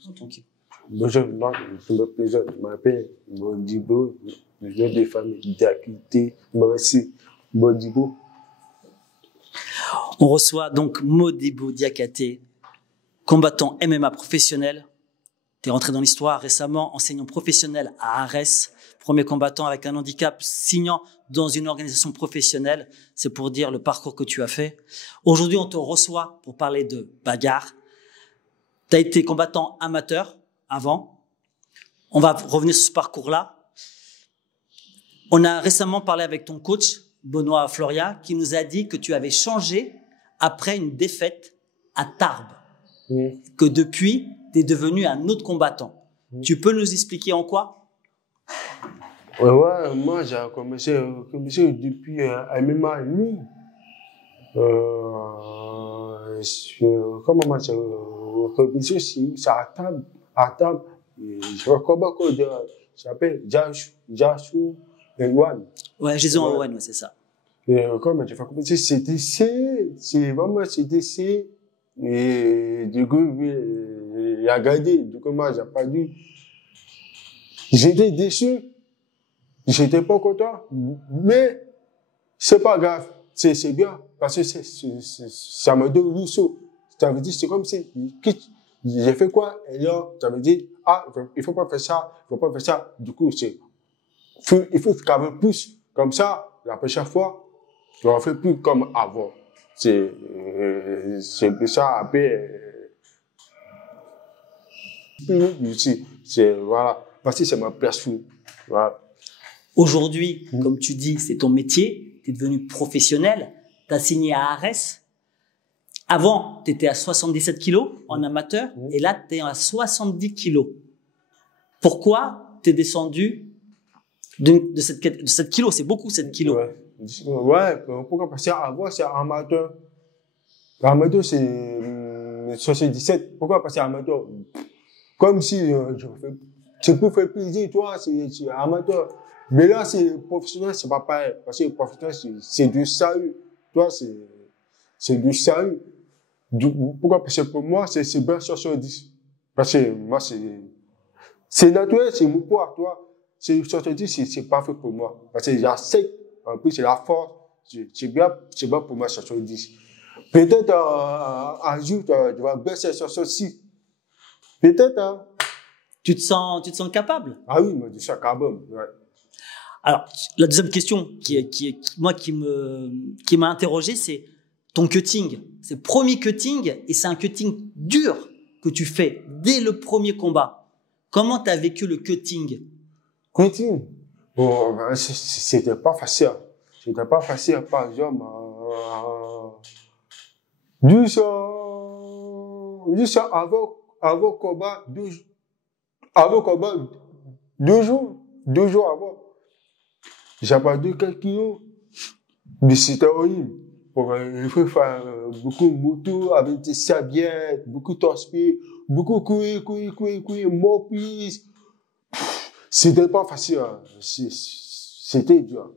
tranquille. Bonjour, moi, je me présente. Je m'appelle Modibo, je viens de famille Diakité. Merci, Modibo. On reçoit donc Modibo Diakité, combattant MMA professionnel. Tu es rentré dans l'histoire récemment, enseignant professionnel à Arès, premier combattant avec un handicap, signant dans une organisation professionnelle. C'est pour dire le parcours que tu as fait. Aujourd'hui, on te reçoit pour parler de bagarre. Tu as été combattant amateur avant. On va revenir sur ce parcours-là. On a récemment parlé avec ton coach, Benoît Floria, qui nous a dit que tu avais changé après une défaite à Tarbes. Que depuis, tu es devenu un autre combattant. Tu peux nous expliquer en quoi? Ouais, moi, j'ai commencé depuis MMA lui. Comment moi, j'ai commencé c'est à table. Je recommande quoi, j'appelle Joshua Elwan. Ouais, Jason Owen, ouais, c'est ça. Et comme j'ai fait commencer, c'est vraiment CDC. Et du coup, il a gagné. Du coup, moi, j'ai pas dit. J'étais déçu. J'étais pas content. Mais, c'est pas grave. C'est bien. Parce que ça me donne Rousseau. Ça veut dire, c'est comme si, j'ai fait quoi? Et là, ça veut dire, ah, il faut pas faire ça, il faut pas faire ça. Du coup, il faut quand même plus. Comme ça, la prochaine fois, je ne fais plus comme avant. C'est plus ça, après, voilà. Parce que c'est ma place fou. Voilà. Aujourd'hui, comme tu dis, c'est ton métier. Tu es devenu professionnel. Tu as signé à Arès. Avant, tu étais à 77 kilos en amateur. Et là, tu es à 70 kilos. Pourquoi tu es descendu de 7 kilos? C'est beaucoup, 7 kilos. Ouais, pourquoi? Parce qu'avant, c'est amateur. Amateur, c'est 77. Pourquoi? Parce que amateur. Comme si je peux faire plaisir, toi, c'est amateur. Mais là, c'est professionnel, c'est pas pareil. Parce que professionnel, c'est du sérieux. Toi, c'est du sérieux. Pourquoi? Parce que pour moi, c'est bien 70. Parce que moi, c'est naturel, c'est mon poids, toi. C'est 70, c'est parfait pour moi. Parce que j'accepte, en plus, c'est la force. C'est bien pour moi, 70. Peut-être, un jour, tu vas baisser 66. Peut-être, hein. Tu te sens capable? Ah oui, moi, je suis capable, ouais. Alors, la deuxième question qui m'a interrogé, c'est ton cutting. C'est le premier cutting et c'est un cutting dur que tu fais dès le premier combat. Comment tu as vécu le cutting? Cutting? Bon, c'était pas facile. C'était pas facile, par exemple, juste avant combat, deux jours avant. J'ai perdu quelques kilos de stéroïdes. Il faut faire beaucoup de moto avec des serviettes, beaucoup de transpire, beaucoup courir, mort prise. C'était pas facile. Hein. C'était dur.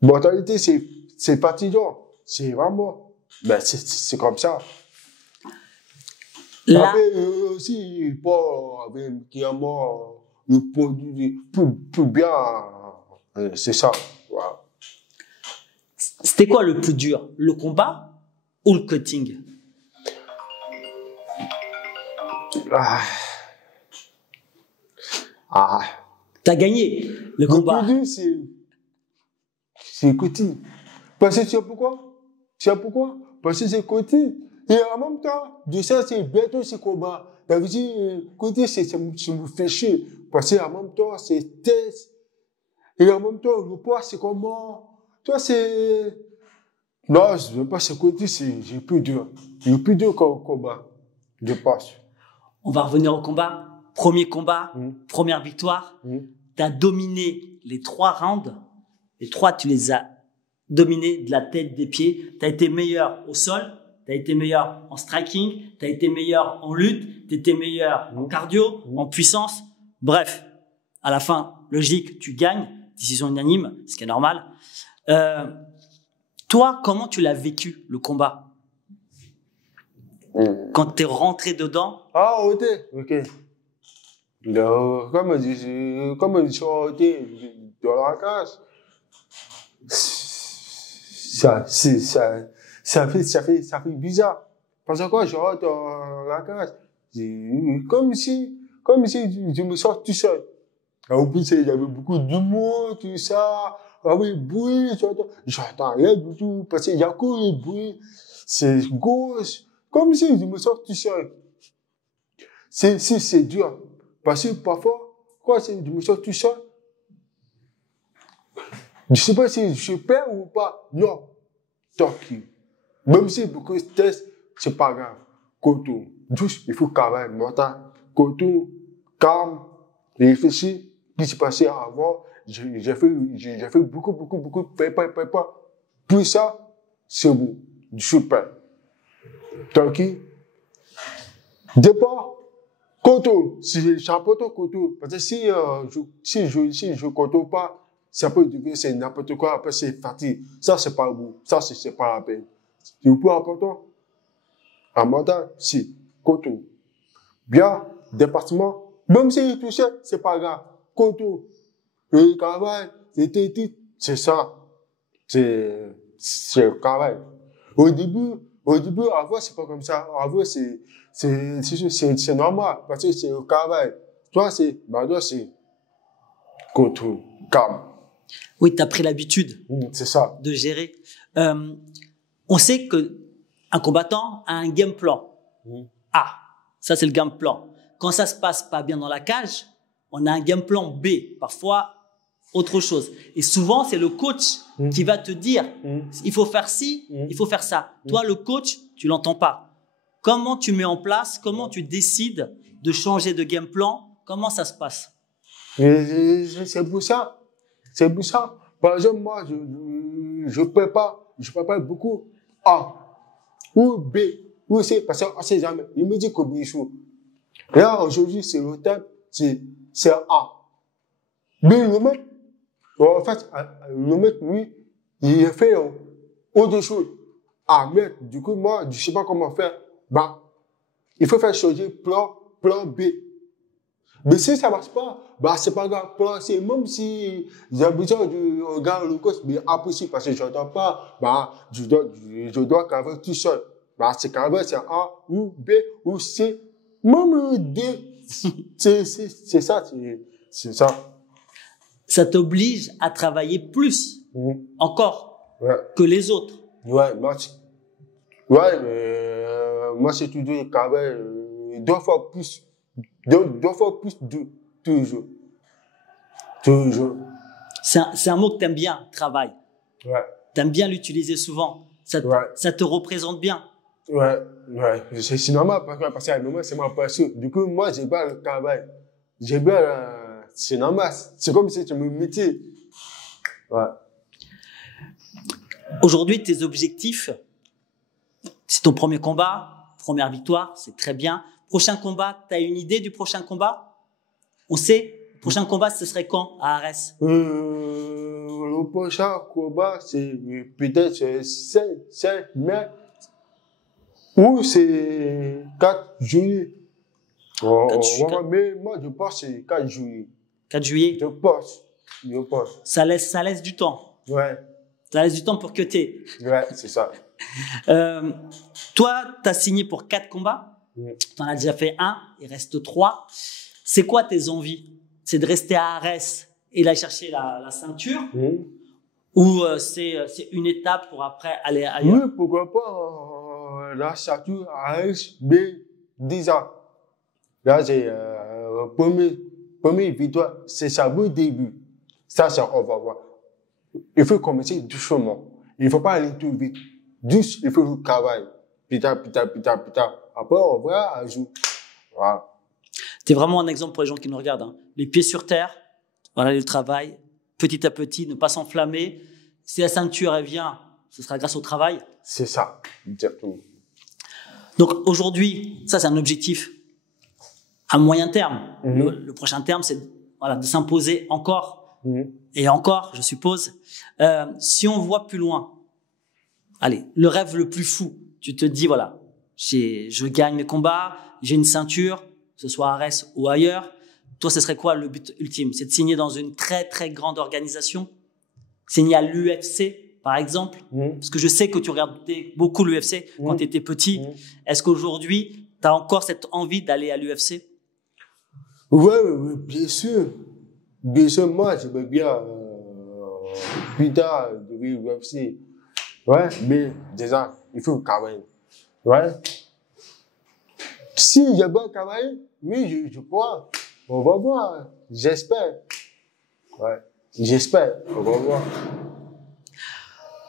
Mortalité, c'est fatigant. C'est vraiment, ben, c'est comme ça. Là, après, aussi, pas avec clairement le produit plus bien. C'est ça. Voilà. C'était quoi le plus dur? Le combat ou le cutting? T'as gagné le combat. Le plus dur, c'est le cutting. Parce que tu sais pourquoi? Parce que c'est cutting. Et en même temps, de ça, c'est bientôt ce combat. Ça veut dire, côté, ça me fait chier. Parce qu'en même temps, c'est test. Et en même temps, le poids, c'est comment? Toi, c'est... Non, je veux pas ce côté, c'est plus dur. Le plus dur comme combat, je pense. On va revenir au combat. Premier combat, première victoire. Tu as dominé les 3 rounds. Les 3, tu les as dominés de la tête, des pieds. Tu as été meilleur au sol. Tu as été meilleur en striking, tu as été meilleur en lutte, tu étais meilleur en cardio, en puissance. Bref, à la fin, logique, tu gagnes, décision unanime, ce qui est normal. Toi, comment tu l'as vécu, le combat? Quand tu es rentré dedans, Ah, ok. Ok. Donc, comme je suis rentré dans la cage, ça fait bizarre. Parce que quand je rentre dans la cage, comme si je me sens tout seul. En plus, il y avait beaucoup d'humour, tout ça. Ah oui, bruit, j'entends rien du tout, parce qu'il y a que le bruit. C'est gauche. Comme si je me sens tout seul. C'est dur. Parce que parfois, quand je me sens tout seul, je sais pas si je perds ou pas. Non. Tranquille. Même si beaucoup de stress, c'est pas grave. Coton. Juste, il faut travailler mental. Coton, calme, réfléchir. Ce qui s'est passé avant, j'ai fait beaucoup de prépa. Puis ça, c'est bon. Super. Tranquille. Départ, coton. C'est important coton. Parce que si je coton pas, ça peut devenir c'est n'importe quoi. Après, c'est fatigue. Ça, c'est pas bon. Ça, c'est pas la peine. Le plus important, en mental, c'est coton. Bien, département, même si tout seul, c'est pas grave. Coton. Le travail, c'est ça. C'est le travail. Au début, avant, c'est pas comme ça. Avant, c'est normal. Parce que c'est le travail. Maintenant, c'est coton. Calme. oui, tu as pris l'habitude C'est ça. de gérer. On sait que un combattant a un game plan. A, ça c'est le game plan. Quand ça se passe pas bien dans la cage, on a un game plan B, parfois autre chose. Et souvent, c'est le coach qui va te dire, il faut faire ci, il faut faire ça. Toi, le coach, tu l'entends pas. Comment tu mets en place, comment tu décides de changer de game plan, comment ça se passe? C'est pour ça. C'est pour ça. Par exemple, moi, je prépare beaucoup A ou B ou C parce qu'on sait jamais. Il me dit que Bichou. Là, aujourd'hui, c'est le thème, c'est A. Mais le mec, en fait, le mec, lui, il a fait autre chose. Ah, merde, du coup, moi, je sais pas comment faire. Bah, il faut faire changer plan B. Mais si ça marche pas, bah, c'est pas grave. Plan C, même si j'ai besoin de regarder le coach, mais impossible parce que j'entends pas, bah, je dois carrément tout seul. Bah, c'est carrément, c'est A ou B ou C. Même D. C'est ça, c'est ça. Ça t'oblige à travailler plus, encore, que les autres. Ouais, moi, c'est toujours le travail, deux fois plus, toujours. Toujours. C'est un mot que t'aimes bien, travail. Ouais. T'aimes bien l'utiliser souvent. Ça te représente bien. Ouais. C'est normal parce qu'à un moment, c'est ma passion. Du coup, moi, j'ai pas le travail. J'ai bien, c'est normal. C'est comme si tu me mettais. Ouais. Aujourd'hui, tes objectifs, c'est ton premier combat, première victoire, c'est très bien. Prochain combat, tu as une idée du prochain combat? On sait, le prochain combat, ce serait quand à Arès? Le prochain combat, c'est peut-être 5 mai ou c'est 4 juillet. 4 juillet. Mais moi, je pense que c'est 4 juillet. 4 juillet. Je pense. Ça laisse du temps. Ouais. Ça laisse du temps pour que tu Ouais, c'est ça. Toi, tu as signé pour 4 combats. Tu en as déjà fait 1, il reste 3. C'est quoi tes envies? C'est de rester à Arès et aller chercher la ceinture? Ou c'est une étape pour après aller ailleurs? Oui, pourquoi pas la ceinture à Arès, mais 10 ans. Là, j'ai premier victoire, c'est ça, le début. Ça, on va voir. Il faut commencer doucement. Il ne faut pas aller tout vite. Juste, il faut le travail. Putain. Après, on va ajouter. Voilà. Tu es vraiment un exemple pour les gens qui nous regardent. Hein. Les pieds sur terre, voilà le travail, petit à petit, ne pas s'enflammer. Si la ceinture, elle vient, ce sera grâce au travail. C'est ça, exactement. Donc aujourd'hui, ça c'est un objectif à moyen terme. Le prochain terme, c'est de s'imposer encore et encore, je suppose. Si on voit plus loin, allez, le rêve le plus fou, tu te dis, voilà, je gagne mes combats, j'ai une ceinture, que ce soit à Arès ou ailleurs. Toi, ce serait quoi le but ultime? C'est de signer dans une très, très grande organisation? Signer à l'UFC, par exemple? Parce que je sais que tu regardais beaucoup l'UFC quand tu étais petit. Est-ce qu'aujourd'hui, tu as encore cette envie d'aller à l'UFC? Ouais, bien sûr. Bien sûr, moi, je veux bien, plus tard, devenir UFC. Ouais, mais déjà, il faut travailler. Ouais. Si j'ai bien travaillé, oui, je crois. On va voir. J'espère. Ouais. J'espère. On va voir.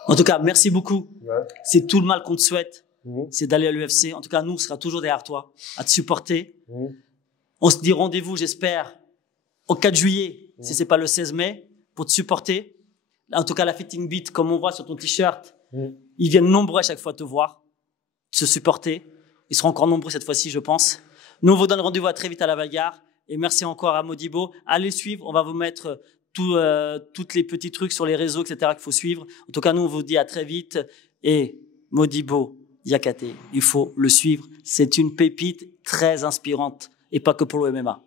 En tout cas, merci beaucoup. Ouais. C'est tout le mal qu'on te souhaite. C'est d'aller à l'UFC. En tout cas, nous, on sera toujours derrière toi, à te supporter. On se dit rendez-vous, j'espère, au 4 juillet, si c'est pas le 16 mai, pour te supporter. En tout cas, la Fighting Beat, comme on voit sur ton t-shirt, ils viennent nombreux à chaque fois te voir, te supporter. Ils seront encore nombreux cette fois-ci, je pense. Nous, on vous donne rendez-vous à très vite à la bagarre. Et merci encore à Modibo. Allez suivre. On va vous mettre toutes les petits trucs sur les réseaux, etc. qu'il faut suivre. En tout cas, nous, on vous dit à très vite. Et Modibo Diakhaté, il faut le suivre. C'est une pépite très inspirante. Et pas que pour le MMA.